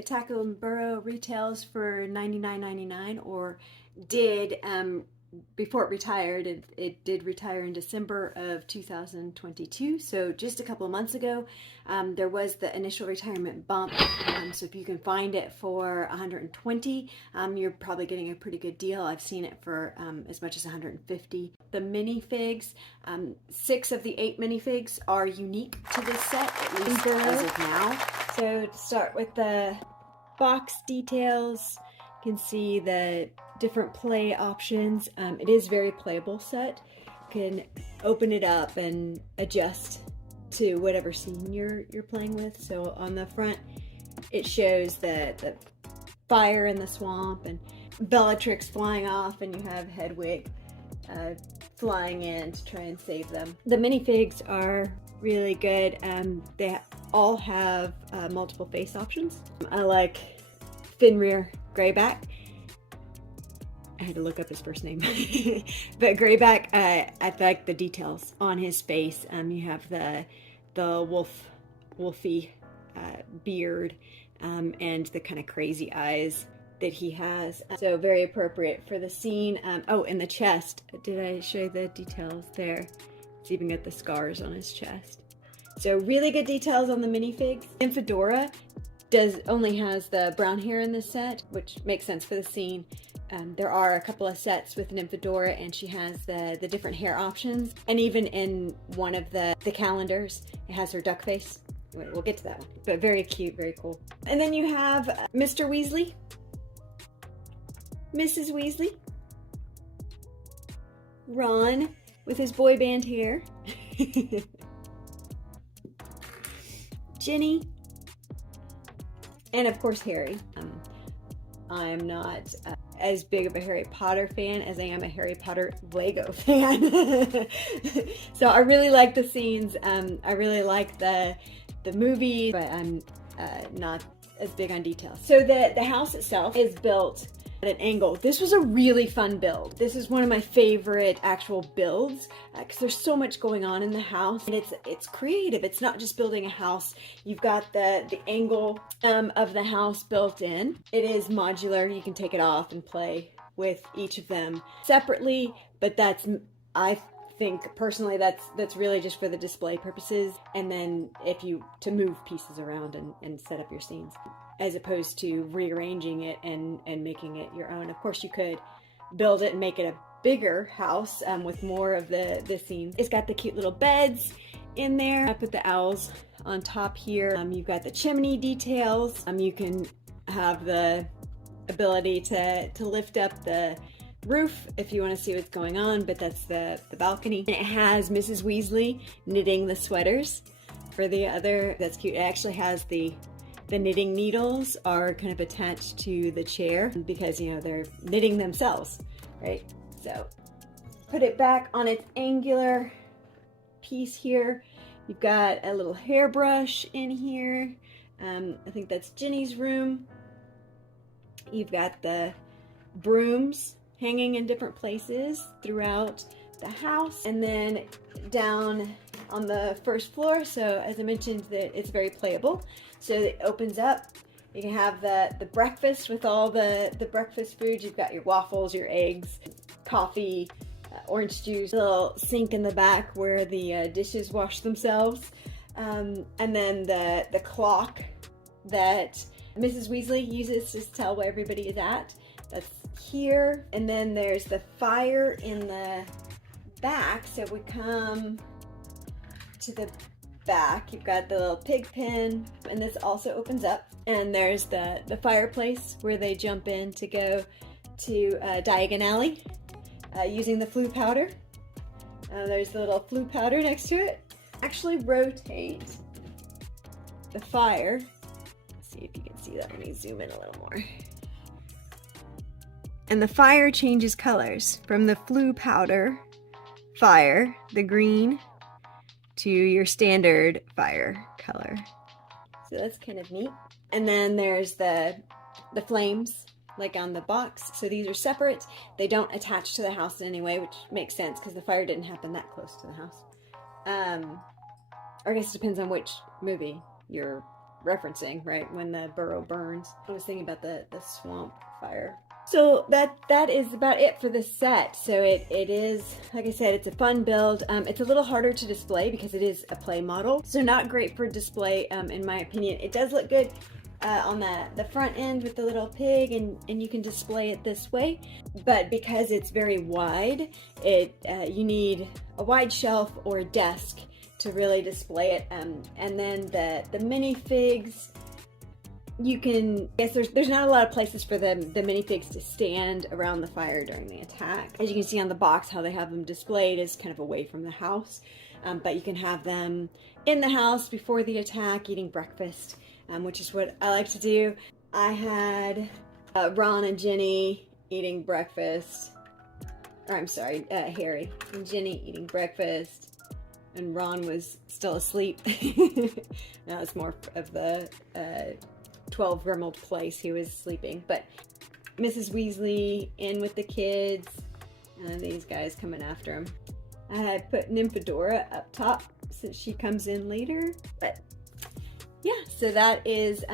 Taco and Burrow retails for $99.99, or did before it retired. It did retire in December of 2022, so just a couple of months ago. There was the initial retirement bump, so if you can find it for $120, you're probably getting a pretty good deal. I've seen it for as much as $150. The minifigs, 6 of the 8 minifigs are unique to this set, at least as of now. So to start with the box details, you can see the different play options. It is very playable set. You can open it up and adjust to whatever scene you're playing with. So on the front, it shows the fire in the swamp and Bellatrix flying off, and you have Hedwig flying in to try and save them. The minifigs are really good. They all have multiple face options. I like Fenrir Greyback. I had to look up his first name. But Greyback, I like the details on his face. You have the wolfy beard and the kind of crazy eyes that he has. So very appropriate for the scene. Oh, and the chest. Did I show you the details there? It's even got the scars on his chest. So really good details on the minifigs. Nymphadora only has the brown hair in this set, which makes sense for the scene. There are a couple of sets with Nymphadora, and she has the different hair options. And even in one of the calendars, it has her duck face. We'll get to that one. But very cute, very cool. And then you have Mr. Weasley, Mrs. Weasley, Ron with his boy band hair, Ginny, and of course Harry. I'm not as big of a Harry Potter fan as I am a Harry Potter Lego fan. So I really like the scenes. I really like the movie, but I'm not as big on details. So the house itself is built at an angle. This was a really fun build. This is one of my favorite actual builds because there's so much going on in the house, and it's creative. It's not just building a house. You've got the angle of the house built in. It is modular. You can take it off and play with each of them separately, but I think personally that's really just for the display purposes, and then to move pieces around and set up your scenes, as opposed to rearranging it and making it your own. Of course, you could build it and make it a bigger house with more of the scenes. It's got the cute little beds in there. I put the owls on top here. You've got the chimney details. You can have the ability to lift up the roof if you want to see what's going on, but that's the balcony. And it has Mrs. Weasley knitting the sweaters for the other. That's cute. It actually has the knitting needles are kind of attached to the chair because, they're knitting themselves, right? So put it back on its angular piece here. You've got a little hairbrush in here. I think that's Ginny's room. You've got the brooms hanging in different places throughout the house. And then down on the first floor, so as I mentioned, that it's very playable. So it opens up. You can have the breakfast with all the breakfast food. You've got your waffles, your eggs, coffee, orange juice, a little sink in the back where the dishes wash themselves. And then the clock that Mrs. Weasley uses to tell where everybody is at. That's here. And then there's the fire in the back. So we come to the back. You've got the little pig pen, and this also opens up. And there's the fireplace where they jump in to go to Diagon Alley using the flue powder. There's the little flue powder next to it. Actually rotate the fire. Let's see if you can see that. Let me zoom in a little more. And the fire changes colors from the flue powder fire, the green, to your standard fire color. So that's kind of neat. And then there's the flames, like on the box. So these are separate. They don't attach to the house in any way, which makes sense because the fire didn't happen that close to the house. Or I guess it depends on which movie you're referencing, right? When the burrow burns. I was thinking about the swamp fire. So that is about it for the set. So it is, like I said, it's a fun build. It's a little harder to display because it is a play model. So not great for display, in my opinion. It does look good on the front end with the little pig, and you can display it this way. But because it's very wide, you need a wide shelf or a desk to really display it. And then the minifigs, you can, I guess there's not a lot of places for the minifigs to stand around the fire during the attack. As you can see on the box, how they have them displayed is kind of away from the house. But you can have them in the house before the attack eating breakfast, which is what I like to do. I had Ron and Ginny eating breakfast, or I'm sorry, Harry and Ginny eating breakfast, and Ron was still asleep. Now it's more of the 12 Grimald place, he was sleeping. But Mrs. Weasley in with the kids, and these guys coming after him. I put Nymphadora up top since she comes in later. But yeah, so that is